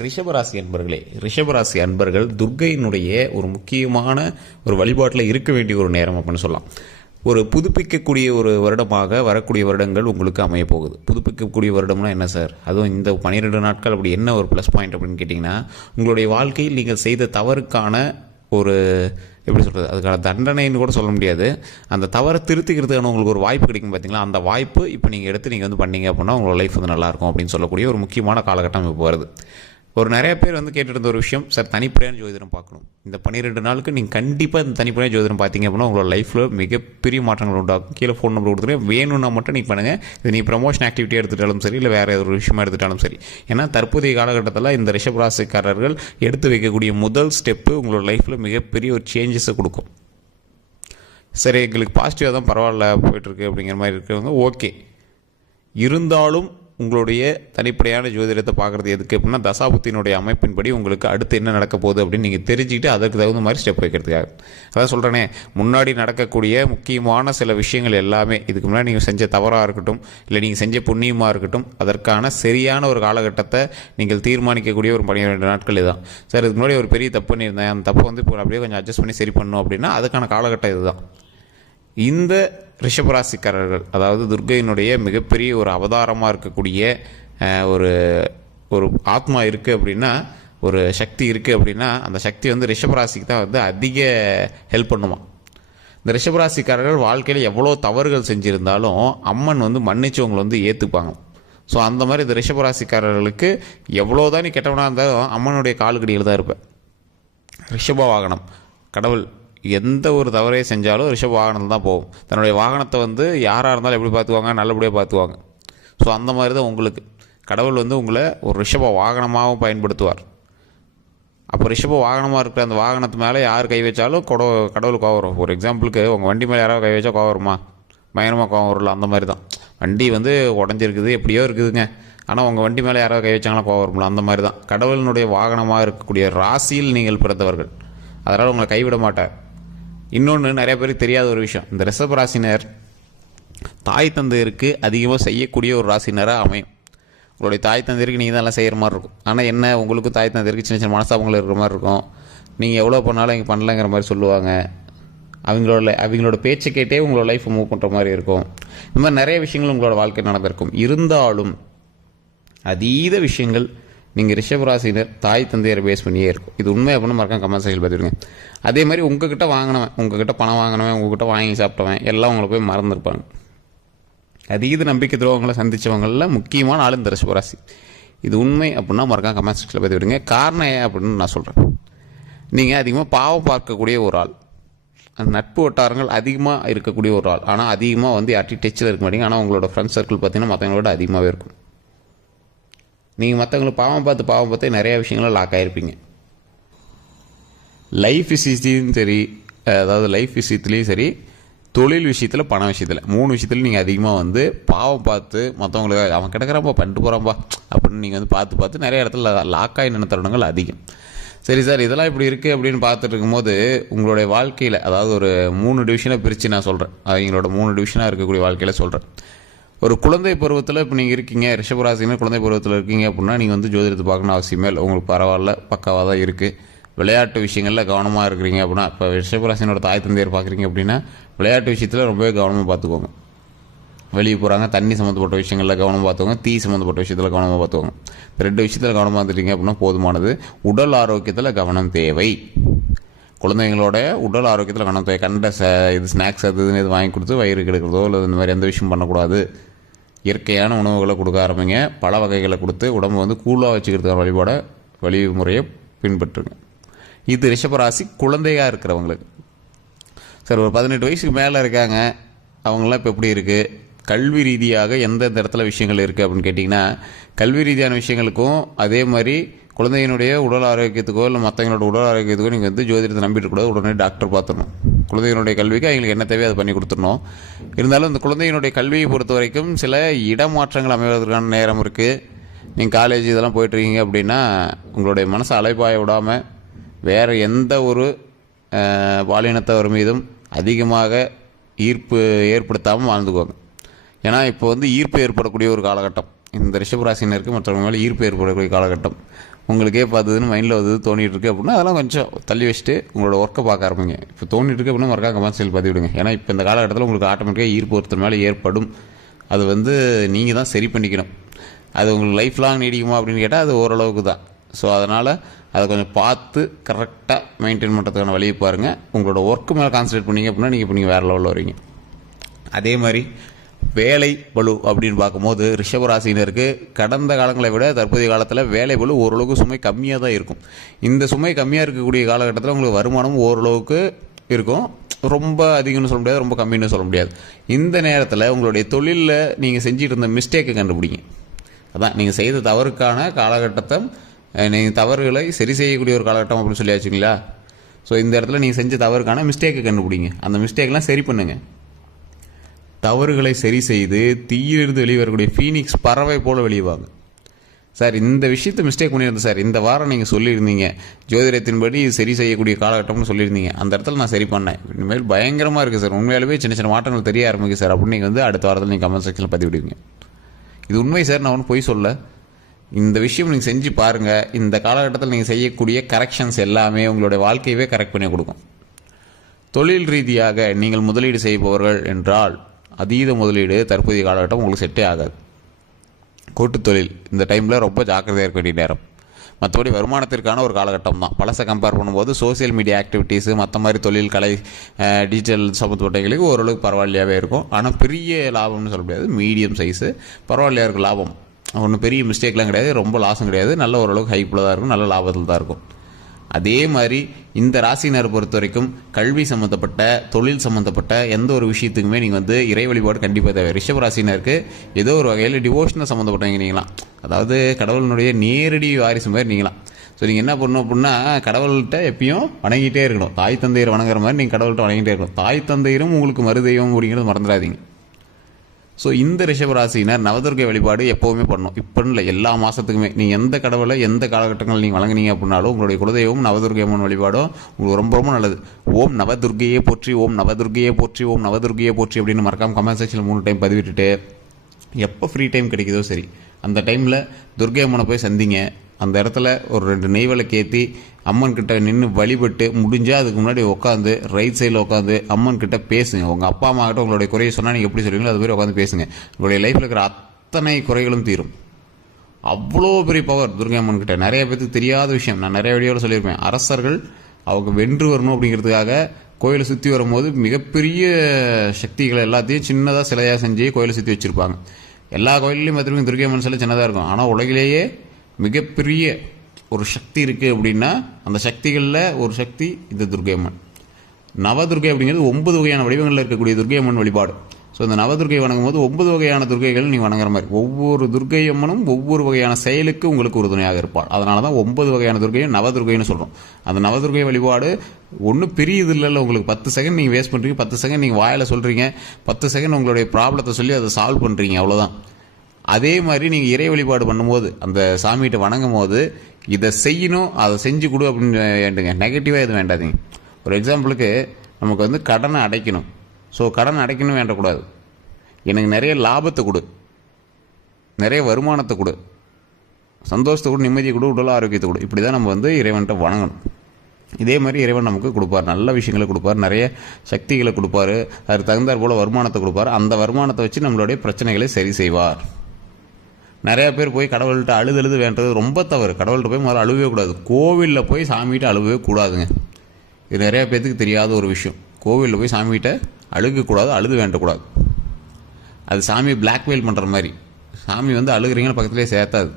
ரிஷபராசி அன்பர்களே, ரிஷபராசி அன்பர்கள் துர்க்கையினுடைய ஒரு முக்கியமான ஒரு வழிபாட்டில் இருக்க வேண்டிய ஒரு நேரம் அப்படின்னு சொல்லலாம். ஒரு புதுப்பிக்கக்கூடிய ஒரு வருடமாக வரக்கூடிய வருடங்கள் உங்களுக்கு அமைய போகுது. புதுப்பிக்கக்கூடிய வருடம்னா என்ன சார்? அதுவும் இந்த 12 நாட்கள் அப்படி என்ன ஒரு ப்ளஸ் பாயிண்ட் அப்படின்னு கேட்டிங்கன்னா, உங்களுடைய வாழ்க்கையில் நீங்கள் செய்த தவறுக்கான ஒரு எப்படி சொல்கிறது, அதுக்கான தண்டனைன்னு கூட சொல்ல முடியாது. அந்த தவறை திருத்திக்கிறதுக்கான உங்களுக்கு ஒரு வாய்ப்பு கிடைக்கும் பார்த்தீங்களா, அந்த வாய்ப்பு இப்போ நீங்கள் எடுத்து நீங்கள் வந்து பண்ணீங்க அப்படின்னா உங்களோட லைஃப் வந்து நல்லாயிருக்கும் அப்படின்னு சொல்லக்கூடிய ஒரு முக்கியமான காலகட்டம் இப்போ வருது. ஒரு நிறைய பேர் வந்து கேட்டுட்டு இருந்த ஒரு விஷயம், சார் தனிப்படையான ஜோதிடம் பார்க்கணும். இந்த 12 நாளுக்கு நீங்கள் கண்டிப்பாக இந்த தனிப்படையான ஜோதிடம் பார்த்தீங்க அப்படின்னா உங்களோட லைஃப்பில் மிகப்பெரிய மாற்றங்கள் உண்டாகும். கீழே ஃபோன் நம்பர் கொடுத்துருக்கேன், வேணும்னா மட்டும் நீங்கள் பண்ணுங்கள். இது நீ ப்ரமோஷன் ஆக்டிவிட்டி எடுத்துட்டாலும் சரி, இல்லை வேறு ஒரு விஷயமா எடுத்துட்டாலும் சரி. ஏன்னா தற்போதைய காலகட்டத்தில் இந்த ரிஷபராசிக்காரர்கள் எடுத்து வைக்கக்கூடிய முதல் ஸ்டெப்பு உங்களோட லைஃப்பில் மிகப்பெரிய ஒரு சேஞ்சஸை கொடுக்கும். சரி, எங்களுக்கு பாசிட்டிவாக தான் பரவாயில்ல போயிட்டுருக்கு அப்படிங்கிற மாதிரி இருக்கிறவங்க ஓகே. இருந்தாலும் உங்களுடைய தனிப்படையான ஜோதிடத்தை பார்க்குறது எதுக்கு அப்படின்னா, தசாபுத்தினுடைய அமைப்பின்படி உங்களுக்கு அடுத்து என்ன நடக்க போகுது அப்படின்னு நீங்கள் தெரிஞ்சுக்கிட்டு அதற்கு தகுந்த மாதிரி ஸ்டெப் வைக்கிறதுக்காக. அதான் சொல்கிறேனே, முன்னாடி நடக்கக்கூடிய முக்கியமான சில விஷயங்கள் எல்லாமே இதுக்கு முன்னாடி நீங்கள் செஞ்ச தவறாக இருக்கட்டும், இல்லை நீங்கள் செஞ்ச புண்ணியமாக இருக்கட்டும், அதற்கான சரியான ஒரு காலகட்டத்தை நீங்கள் தீர்மானிக்கக்கூடிய ஒரு 12 நாட்கள் இதுதான். சார் இதுக்கு முன்னாடி ஒரு பெரிய தப்பு பண்ணியிருந்தேன், அந்த தப்பை வந்து இப்போ அப்படியே கொஞ்சம் அட்ஜஸ்ட் பண்ணி சரி பண்ணணும் அப்படின்னா அதுக்கான காலகட்டம் இதுதான். இந்த ரிஷபராசிக்காரர்கள், அதாவது துர்க்கையினுடைய மிகப்பெரிய ஒரு அவதாரமாக இருக்கக்கூடிய ஒரு ஒரு ஆத்மா இருக்குது அப்படின்னா, ஒரு சக்தி இருக்குது அப்படின்னா, அந்த சக்தி வந்து ரிஷபராசிக்கு தான் வந்து அதிக ஹெல்ப் பண்ணுமா. இந்த ரிஷபராசிக்காரர்கள் வாழ்க்கையில் எவ்வளோ தவறுகள் செஞ்சுருந்தாலும் அம்மன் வந்து மன்னிச்சவங்களை வந்து ஏற்றுப்பாங்க. ஸோ அந்த மாதிரி இந்த ரிஷபராசிக்காரர்களுக்கு எவ்வளோ தான் நீ கெட்டவனாக இருந்தாலும் அம்மனுடைய காலுக்கடியில் தான் இருப்பேன். ரிஷப வாகனம், கடவுள் எந்த ஒரு தவறையை செஞ்சாலும் ரிஷப வாகனத்தில் தான் போகும். தன்னுடைய வாகனத்தை வந்து யாராக இருந்தாலும் எப்படி பார்த்துவாங்க, நல்லபடியாக பார்த்துவாங்க. ஸோ அந்த மாதிரி தான் உங்களுக்கு கடவுள் வந்து உங்களை ஒரு ரிஷப வாகனமாகவும் பயன்படுத்துவார். அப்போ ரிஷப வாகனமாக இருக்கிற அந்த வாகனத்து மேலே யார் கை வச்சாலும் கடவுள் கோவம் வரும். ஒரு எக்ஸாம்பிளுக்கு உங்கள் வண்டி மேலே யாராவது கை வச்சா கோவம் வருமா? பயங்கரமாக கோவம் வரல. அந்த மாதிரி தான் வண்டி வந்து உடஞ்சிருக்குது, எப்படியோ இருக்குதுங்க, ஆனால் உங்கள் வண்டி மேலே யாராவது கை வச்சாங்கன்னா கோவம் வரும்ல. அந்த மாதிரி தான் கடவுளினுடைய வாகனமாக இருக்கக்கூடிய ராசியில் நீங்கள் பிறந்தவர்கள், அதனால் உங்களை கைவிட மாட்டார். இன்னொன்று நிறைய பேருக்கு தெரியாத ஒரு விஷயம், இந்த ரிஷப ராசினர் தாய் தந்தையருக்கு அதிகமாக செய்யக்கூடிய ஒரு ராசினராக அமையும். உங்களுடைய தாய் தந்தையருக்கு நீங்கள் தான் எல்லாம் செய்கிற மாதிரி இருக்கும். ஆனால் என்ன, உங்களுக்கும் தாய் தந்தையருக்கு சின்ன சின்ன மனஸ்தாபங்கள் இருக்கிற மாதிரி இருக்கும். நீங்கள் எவ்வளோ பண்ணாலும் இங்கே பண்ணலைங்கிற மாதிரி சொல்லுவாங்க. அவங்களோட பேச்சை கேட்டே உங்களோட லைஃப் மூவ் பண்ணுற மாதிரி இருக்கும். இந்த மாதிரி நிறைய விஷயங்கள் உங்களோட வாழ்க்கை நடந்திருக்கும். இருந்தாலும் அதீத விஷயங்கள் நீங்கள் ரிஷபராசினர் தாய் தந்தையரை பேஸ் பண்ணியே இருக்கும். இது உண்மை அப்படின்னு மறக்காம கமெண்ட் செக்ஷனில் பார்த்துருங்க. அதே மாதிரி உங்ககிட்ட வாங்கினவன், உங்ககிட்ட பணம் வாங்கினவன், உங்ககிட்ட வாங்கி சாப்பிட்டவன் எல்லாம் உங்களை போய் மறந்துருப்பாங்க. அதீத நம்பிக்கை துரோகங்களை சந்தித்தவங்களில் முக்கியமான ஆள் இந்த ரிஷபராசி. இது உண்மை அப்படின்னா மறக்காம கமெண்ட் செக்ஷனில் பார்த்து விடுங்க. காரணம் ஏன் அப்படின்னு நான் சொல்கிறேன். நீங்கள் அதிகமாக பாவம் பார்க்கக்கூடிய ஒரு ஆள், அந்த நட்பு வட்டாரங்கள் அதிகமாக இருக்கக்கூடிய ஒரு ஆள், ஆனால் அதிகமாக வந்து யார்ட்டையும் டச்சில் இருக்க மாட்டீங்க. ஆனால் உங்களோட ஃப்ரெண்ட்ஸ் சர்க்கிள் பார்த்தீங்கன்னா மற்றவங்களோட அதிகமாகவே இருக்கும். நீங்கள் மற்றவங்களுக்கு பாவம் பார்த்து நிறையா விஷயங்கள லாக் ஆகிருப்பீங்க. லைஃப் விஷயத்தையும் சரி, அதாவது லைஃப் விஷயத்துலேயும் சரி, தொழில் விஷயத்தில், பண விஷயத்தில், 3 விஷயத்தில் நீங்கள் அதிகமாக வந்து பாவம் பார்த்து மற்றவங்களுக்கு அவன் கிடக்கிறான்ப்பா பண்ணிட்டு போகிறான்ப்பா அப்படின்னு நீங்கள் வந்து பார்த்து நிறைய இடத்துல லாக்காகி நின்ற தருணங்கள் அதிகம். சரி சார், இதெல்லாம் இப்படி இருக்குது அப்படின்னு பார்த்துட்டு இருக்கும்போது உங்களுடைய வாழ்க்கையில், அதாவது ஒரு 3 டிவிஷனாக பிரித்து நான் சொல்கிறேன், அவங்களோட 3 டிவிஷனாக இருக்கக்கூடிய வாழ்க்கையில் சொல்கிறேன். ஒரு குழந்தை பருவத்தில் இப்போ நீங்கள் இருக்கீங்க, ரிஷபராசினர் குழந்தை பருவத்தில் இருக்கீங்க அப்படின்னா நீங்கள் வந்து ஜோதிடத்தை பார்க்கணும் அவசியமே இல்லை. உங்களுக்கு பரவாயில்ல, பக்காவாக தான் இருக்குது. விளையாட்டு விஷயங்களில் கவனமாக இருக்கிறீங்க அப்படின்னா, இப்போ ரிஷபராசினோட தாய் தந்தையர் பார்க்குறீங்க அப்படின்னா விளையாட்டு விஷயத்தில் ரொம்பவே கவனமாக பார்த்துக்கோங்க. வெளியே போகிறாங்க, தண்ணி சம்மந்தப்பட்ட விஷயங்களில் கவனமாக பார்த்துக்கோங்க, தீ சம்மந்தப்பட்ட விஷயத்தில் கவனமாக பார்த்துக்கோங்க. 2 விஷயத்தில் கவனமாக இருந்துட்டீங்க அப்படின்னா போதுமானது. உடல் ஆரோக்கியத்தில் கவனம் தேவை. குழந்தைங்களோட உடல் ஆரோக்கியத்தில் கவனம் தேவை. கண்ட இது ஸ்நாக்ஸ் அது இதுன்னு இது வாங்கி கொடுத்து வயிறு கெடுக்கிறதோ இல்லை இந்த மாதிரி எந்த விஷயம் பண்ணக்கூடாது. இயற்கையான உணவுகளை கொடுக்க ஆரம்பிங்க. பல வகைகளை கொடுத்து உடம்பு வந்து கூலாக வச்சுக்கிறதுக்கான வழிமுறையை பின்பற்றுங்க. இது ரிஷபராசி குழந்தையாக இருக்கிறவங்களுக்கு. சார் ஒரு 18 வயசுக்கு மேலே இருக்காங்க, அவங்களாம் இப்போ எப்படி இருக்குது, கல்வி ரீதியாக எந்தெந்த இடத்துல விஷயங்கள் இருக்குது அப்படின்னு கேட்டிங்கன்னா, கல்வி ரீதியான விஷயங்களுக்கும் அதே மாதிரி குழந்தையினுடைய உடல் ஆரோக்கியத்துக்கோ இல்லை மற்றவங்களோட உடல் ஆரோக்கியத்துக்கோ நீங்கள் வந்து ஜோதிடத்தை நம்பிட்டு கூடாது. உடனே டாக்டர் பார்த்துடணும். குழந்தையினுடைய கல்விக்கு அவங்களுக்கு என்ன தேவையோ அதை பண்ணி கொடுத்துடணும். இருந்தாலும் இந்த குழந்தையினுடைய கல்வியை பொறுத்த வரைக்கும் சில இடமாற்றங்கள் அமைவதற்கான நேரம் இருக்குது. நீங்கள் காலேஜ் இதெல்லாம் போயிட்டுருக்கீங்க அப்படின்னா உங்களுடைய மனசை அலைப்பாய விடாமல் வேறு எந்த ஒரு பாலினத்தவர் மீதும் அதிகமாக ஈர்ப்பு ஏற்படுத்தாமல் வாழ்ந்துக்குவாங்க. ஏன்னா இப்போ வந்து ஈர்ப்பு ஏற்படக்கூடிய ஒரு காலகட்டம் இந்த ரிஷபராசினருக்கு. மற்றவங்க மேலே ஈர்ப்பு ஏற்படக்கூடிய காலகட்டம். உங்களுக்கே பார்த்ததுன்னு மைண்டில் வந்து தோணிட்டு இருக்கு அப்படின்னா அதெல்லாம் கொஞ்சம் தள்ளி வச்சுட்டு உங்களோட ஒர்க்கை பார்க்க ஆரம்பிங்க. இப்போ தோணிட்டு இருக்கு அப்படின்னா மறக்காம கமெண்ட் செக்ஷனில் பார்த்து விடுங்க. ஏன்னா இப்போ இந்த காலகட்டத்தில் உங்களுக்கு ஆட்டோமேட்டிக்காக ஈர்ப்பு ஒருத்தர் மேலே ஏற்படும். அது வந்து நீங்கள் தான் சரி பண்ணிக்கணும். அது உங்களுக்கு லைஃப் லாங் நீடிக்குமா அப்படின்னு கேட்டால் அது ஓரளவுக்கு தான். ஸோ அதனால் அதை கொஞ்சம் பார்த்து கரெக்டாக மெயின்டைன் பண்ணுறதுக்கான வழியை பாருங்கள். உங்களோட ஒர்க்கு மேலே கான்சன்ட்ரேட் பண்ணிங்க அப்படின்னா நீங்கள் வேறு லெவலில் வருவீங்க. அதே மாதிரி வேலை பளு அப்படின்னு பார்க்கும்போது ரிஷபராசினருக்கு கடந்த காலங்களை விட தற்போதைய காலத்தில் வேலை பளு ஓரளவுக்கு சுமை கம்மியாக தான் இருக்கும். இந்த சுமை கம்மியாக இருக்கக்கூடிய காலகட்டத்தில் உங்களுக்கு வருமானம் ஓரளவுக்கு இருக்கும். ரொம்ப அதிகம்னு சொல்ல முடியாது, ரொம்ப கம்மின்னு சொல்ல முடியாது. இந்த நேரத்தில் உங்களுடைய தொழிலில் நீங்கள் செஞ்சுட்டு இருந்த மிஸ்டேக்கை கண்டுபிடிங்க. அதான் நீங்கள் செய்த தவறுக்கான காலகட்டத்தை, நீங்கள் தவறுகளை சரி செய்யக்கூடிய ஒரு காலகட்டம் அப்படின்னு சொல்லியாச்சுங்களா. ஸோ இந்த இடத்துல நீங்கள் செஞ்ச தவறுக்கான மிஸ்டேக்கை கண்டுபிடிங்க. அந்த மிஸ்டேக்கெலாம் சரி பண்ணுங்கள். தவறுகளை சரி செய்து தீயிலிருந்து வெளியே வரக்கூடிய ஃபீனிக்ஸ் பறவை போல் வெளியே வாங்க. சார் இந்த விஷயத்தை மிஸ்டேக் பண்ணியிருந்தேன் சார், இந்த வாரம் நீங்கள் சொல்லியிருந்தீங்க ஜோதிடத்தின்படி சரி செய்யக்கூடிய காலகட்டம்னு சொல்லியிருந்தீங்க, அந்த இடத்துல நான் சரி பண்ணேன், இனிமேல் பயங்கரமாக இருக்குது சார், உண்மையாலுமே சின்ன சின்ன மாற்றங்கள் தெரிய ஆரம்பிக்கும் சார் அப்படின்னு நீங்கள் வந்து அடுத்த வாரத்தில் நீங்கள் கமெண்ட் செக்ஷனில் பதிவிடுவீங்க. இது உண்மை சார், நான் ஒன்றும் பொய் சொல்ல. இந்த விஷயம் நீங்கள் செஞ்சு பாருங்கள். இந்த காலகட்டத்தில் நீங்கள் செய்யக்கூடிய கரெக்ஷன்ஸ் எல்லாமே உங்களுடைய வாழ்க்கையவே கரெக்ட் பண்ணி கொடுக்கும். தொழில் ரீதியாக நீங்கள் முதலீடு செய்பவர்கள் என்றால் அதீத முதலீடு தற்போதைய காலகட்டம் உங்களுக்கு செட்டே ஆகாது. கூட்டுத் தொழில் இந்த டைமில் ரொம்ப ஜாக்கிரதையாக இருக்க வேண்டிய நேரம். மற்றபடி வருமானத்திற்கான ஒரு காலகட்டம் தான். பழசை கம்பேர் பண்ணும்போது சோசியல் மீடியா ஆக்டிவிட்டீஸு மற்ற மாதிரி தொழில் கலை டிஜிட்டல் சம்மந்தப்பட்டவங்களுக்கு ஓரளவுக்கு பரவாயில்லையாகவே இருக்கும். ஆனால் பெரிய லாபம்னு சொல்ல முடியாது, மீடியம் சைஸு பரவாயில்லையா இருக்கும். லாபம் ஒன்றும் பெரிய மிஸ்டேக்லாம் கிடையாது, ரொம்ப லாஸும் கிடையாது, நல்ல ஓரளவுக்கு ஹைப்பில் தான் இருக்கும், நல்ல லாபத்தில் தான் இருக்கும். அதே மாதிரி இந்த ராசினர் பொறுத்த வரைக்கும் கல்வி சம்மந்தப்பட்ட தொழில் சம்மந்தப்பட்ட எந்த ஒரு விஷயத்துக்குமே நீங்கள் வந்து இறை வழிபாடு கண்டிப்பாக தேவை. ரிஷப ராசினருக்கு ஏதோ ஒரு வகையில் டிவோஷனல் சம்மந்தப்பட்டவங்க நீங்களாம், அதாவது கடவுளினுடைய நேரடி வாரிசு மாதிரி நீங்களாம். ஸோ நீங்கள் என்ன பண்ணணும் அப்படின்னா கடவுள்கிட்ட எப்பயும் வணங்கிட்டே இருக்கணும். தாய் தந்தையர் வணங்குற மாதிரி நீங்கள் கடவுள்கிட்ட வணங்கிட்டே இருக்கணும். தாய் தந்தையரும் உங்களுக்கு மறுதெய்வம் அப்படிங்கிறது மறந்துடாதீங்க. ஸோ இந்த ரிஷபராசினர் நவதுர்கை வழிபாடு எப்போவுமே பண்ணணும். இப்போ இல்லை, எல்லா மாதத்துக்குமே நீங்கள் எந்த கடவுளை எந்த காலகட்டங்கள் நீங்கள் வழங்கினீங்க அப்படின்னாலும் உங்களுடைய குலதெய்வம் நவதுர்கை அம்மன் வழிபாடும் உங்களுக்கு ரொம்ப ரொம்ப நல்லது. ஓம் நவதுர்கையே போற்றி, ஓம் நவதுர்கையே போற்றி, ஓம் நவதுர்கையே போற்றி அப்படின்னு மறக்காம கமெண்ட் செக்ஷனில் 3 டைம் பதிவிட்டுட்டு எப்போ ஃப்ரீ டைம் கிடைக்குதோ சரி அந்த டைமில் துர்கை அம்மனை போய் சந்திங்க. அந்த இடத்துல ஒரு 2 நெய்வலுக்கு ஏற்றி அம்மன் கிட்ட நின்று வழிபட்டு முடிஞ்சால் அதுக்கு முன்னாடி உட்காந்து ரைட் சைடில் உட்காந்து அம்மன் கிட்ட பேசுங்க. உங்கள் அப்பா அம்மா கிட்ட உங்களுடைய குறையை சொன்னால் நீங்கள் எப்படி சொல்லுவீங்களோ அது மாதிரி உட்காந்து பேசுங்க. உங்களுடைய லைஃப்பில் இருக்கிற அத்தனை குறைகளும் தீரும். அவ்வளோ பெரிய பவர் துர்கை அம்மன் கிட்ட. நிறைய பேருக்கு தெரியாத விஷயம், நான் நிறைய வீடியோவில் சொல்லியிருப்பேன். அரசர்கள் அவங்க வென்று வரணும் அப்படிங்கிறதுக்காக கோயிலை சுற்றி வரும்போது மிகப்பெரிய சக்திகளை எல்லாத்தையும் சின்னதாக சிலையாக செஞ்சு கோயிலை சுற்றி வச்சுருப்பாங்க. எல்லா கோயிலையும் பார்த்துருக்கோம் துர்கை அம்மன் சிலை சின்னதாக இருக்கும். ஆனால் உலகிலேயே மிகப்பெரிய ஒரு சக்தி இருக்குது அப்படின்னா அந்த சக்திகளில் ஒரு சக்தி இந்த துர்கை அம்மன். நவதுர்கை அப்படிங்கிறது 9 வகையான வடிவங்களில் இருக்கக்கூடிய துர்கை அம்மன் வழிபாடு. ஸோ இந்த நவதுர்கை வணங்கும் போது 9 வகையான துர்கைகள் நீங்கள் வணங்குற மாதிரி ஒவ்வொரு துர்கை அம்மனும் ஒவ்வொரு வகையான செயலுக்கு உங்களுக்கு உறுதுணையாக இருப்பாள். அதனால தான் 9 வகையான துர்கையும் நவதுர்கைன்னு சொல்கிறோம். அந்த நவதுர்கை வழிபாடு ஒன்றும் பெரிய இது இல்லை. உங்களுக்கு 10 செகண்ட் நீங்கள் வேஸ்ட் பண்ணுறீங்க, 10 செகண்ட் நீங்கள் வாயில் சொல்கிறீங்க, 10 செகண்ட் உங்களுடைய ப்ராப்ளத்தை சொல்லி அதை சால்வ் பண்ணுறீங்க, அவ்வளோதான். அதே மாதிரி நீங்கள் இறை வழிபாடு பண்ணும்போது அந்த சாமிகிட்ட வணங்கும் போது இதை செய்யணும் அதை செஞ்சு கொடு அப்படின்னு வேண்டுங்க. நெகட்டிவாக எதுவும் வேண்டாதீங்க. ஒரு எக்ஸாம்பிளுக்கு நமக்கு வந்து கடனை அடைக்கணும். ஸோ கடனை அடைக்கணும் வேண்டக்கூடாது. எனக்கு நிறைய லாபத்தை கொடு, நிறைய வருமானத்தை கொடு, சந்தோஷத்தை கொடு, நிம்மதியை கொடு, உடல் ஆரோக்கியத்தை கொடு. இப்படி தான் நம்ம வந்து இறைவன்கிட்ட வணங்கணும். இதே மாதிரி இறைவன் நமக்கு கொடுப்பார், நல்ல விஷயங்களை கொடுப்பார், நிறைய சக்திகளை கொடுப்பார், அதுக்கு தகுந்தாற் போல் வருமானத்தை கொடுப்பார். அந்த வருமானத்தை வச்சு நம்மளுடைய பிரச்சனைகளை சரி செய்வார். நிறையா பேர் போய் கடவுள்கிட்ட அழுது வேண்டது ரொம்ப தவறு. கடவுள்கிட்ட போய் முதல்ல அழுவே கூடாது. கோவிலில் போய் சாமிகிட்ட அழுவே கூடாதுங்க. இது நிறையா பேர்த்துக்கு தெரியாத ஒரு விஷயம். கோவிலில் போய் சாமிகிட்ட அழுகக்கூடாது, அழுது வேண்டக்கூடாது. அது சாமி பிளாக்மெயில் பண்ணுற மாதிரி. சாமி வந்து அழுகிறீங்கன்னு பக்கத்துலேயே சேர்த்தாது.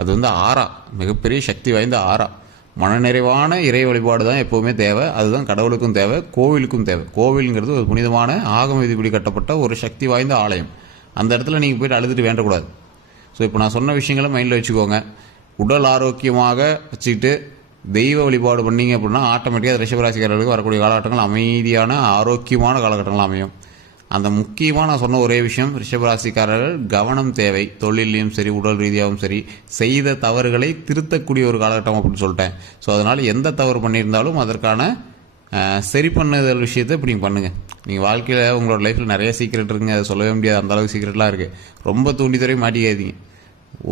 அது வந்து ஆறா, மிகப்பெரிய சக்தி வாய்ந்த ஆறா. மனநிறைவான இறை வழிபாடு தான் எப்போவுமே தேவை. அதுதான் கடவுளுக்கும் தேவை, கோவிலுக்கும் தேவை. கோவிலுங்கிறது ஒரு புனிதமான ஆகம விதிப்படி கட்டப்பட்ட ஒரு சக்தி வாய்ந்த ஆலயம். அந்த இடத்துல நீங்கள் போய்ட்டு அழுதுட்டு வேண்டக்கூடாது. ஸோ இப்போ நான் சொன்ன விஷயங்களை மைண்டில் வச்சுக்கோங்க. உடல் ஆரோக்கியமாக வச்சுக்கிட்டு தெய்வ வழிபாடு பண்ணிங்க அப்படின்னா ஆட்டோமேட்டிக்காக ரிஷபராசிக்காரர்களுக்கு வரக்கூடிய காலகட்டங்கள் அமைதியான ஆரோக்கியமான காலகட்டங்கள் அமையும். அந்த முக்கியமாக நான் சொன்ன ஒரே விஷயம், ரிஷபராசிக்காரர்கள் கவனம் தேவை. தொழிலையும் சரி உடல் ரீதியாகவும் சரி செய்த தவறுகளை திருத்தக்கூடிய ஒரு காலகட்டம் அப்படின்னு சொல்லிட்டேன். ஸோ அதனால் எந்த தவறு பண்ணியிருந்தாலும் அதற்கான சரி பண்ணுதல் விஷயத்தை இப்படி நீங்கள் பண்ணுங்கள். நீங்கள் வாழ்க்கையில் உங்களோட லைஃப்பில் நிறைய சீக்ரெட் இருக்குங்க, அதை சொல்லவே முடியாது, அந்தளவுக்கு சீக்ரெட்லாம் இருக்குது. ரொம்ப தூண்டித்துறை மாட்டிக்காதீங்க.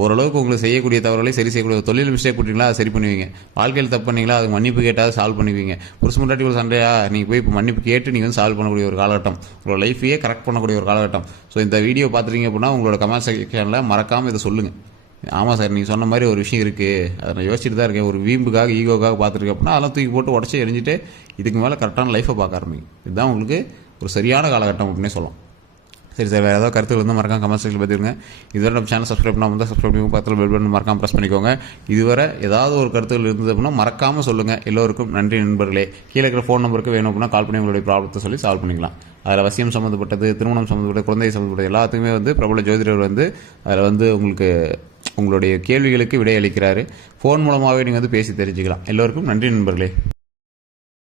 ஓரளவுக்கு உங்களுக்கு செய்யக்கூடிய தவறுகளை சரி செய்யக்கூடிய தொழில் மிஸ்டேக் பண்ணிங்களா அதை சரி பண்ணுவீங்க. வாழ்க்கையில் தப்பு பண்ணீங்களா அதுக்கு மன்னிப்பு கேட்டால் சால்வ் பண்ணுவீங்க. புருஷ முன்னாடி ஒரு சண்டையா நீங்கள் போய் இப்போ மன்னிப்பு கேட்டு நீங்கள் வந்து சால்வ் பண்ணக்கூடிய ஒரு காலகட்டம், உங்களோட லைஃபையே கரெக்ட் பண்ணக்கூடிய ஒரு காலகட்டம். ஸோ இந்த வீடியோ பார்த்துட்டீங்க அப்படின்னா உங்களோட கமெண்ட் செக்ஷனில் மறக்காமல் இதை சொல்லுங்கள். ஆமாம் சார் நீங்கள் சொன்ன மாதிரி ஒரு விஷயம் இருக்குது, அதை நான் யோசிச்சுட்டு தான் இருக்கேன், ஒரு வீம்புக்காக ஈகோக்காக பார்த்துருக்கேன் அப்படின்னா அதெல்லாம் தூக்கி போட்டு உடச்சி எரிஞ்சிட்டு இதுக்கு மேலே கரெக்டான லைஃப்பை பார்க்க ஆரம்பிங்க. இதுதான் உங்களுக்கு ஒரு சரியான காலகட்டம் அப்படின்னே சொல்லலாம். சரி சார், வேறு ஏதாவது கருத்துக்கள் வந்து மறக்காம கமெண்ட் செக்ஷனில் பார்த்துருங்க. இதுவரை நம்ம சேனல் சப்ஸ்கிரைப் பண்ணாமல் இருந்தால் சப்ஸ்கிரைப் பண்ணி பக்கத்தில் பெல் பட்டன் மறக்காம ப்ரெஸ் பண்ணிக்கோங்க. இதுவரை ஏதாவது ஒரு கருத்துக்கள் இருந்தது அப்படின்னா மறக்காமல் சொல்லுங்கள். எல்லோருக்கும் நன்றி நண்பர்களே. கீழே இருக்கிற ஃபோன் நம்பருக்கு வேணும் அப்படின்னா கால் பண்ணி உங்களுடைய ப்ராப்ளத்தை சொல்லி சால்வ் பண்ணிக்கலாம். அதில் வசியம் சம்மந்தப்பட்டது, திருமணம் சம்மந்தப்பட்டது, குழந்தை சம்மந்தப்பட்டது எல்லாத்துக்குமே வந்து பிரபல ஜோதிடர் வந்து அதில் வந்து உங்களுக்கு உங்களுடைய கேள்விகளுக்கு விடை அளிக்கிறாரு. ஃபோன் மூலமாகவே நீங்கள் வந்து பேசி தெரிஞ்சுக்கலாம். எல்லோருக்கும் நன்றி நண்பர்களே.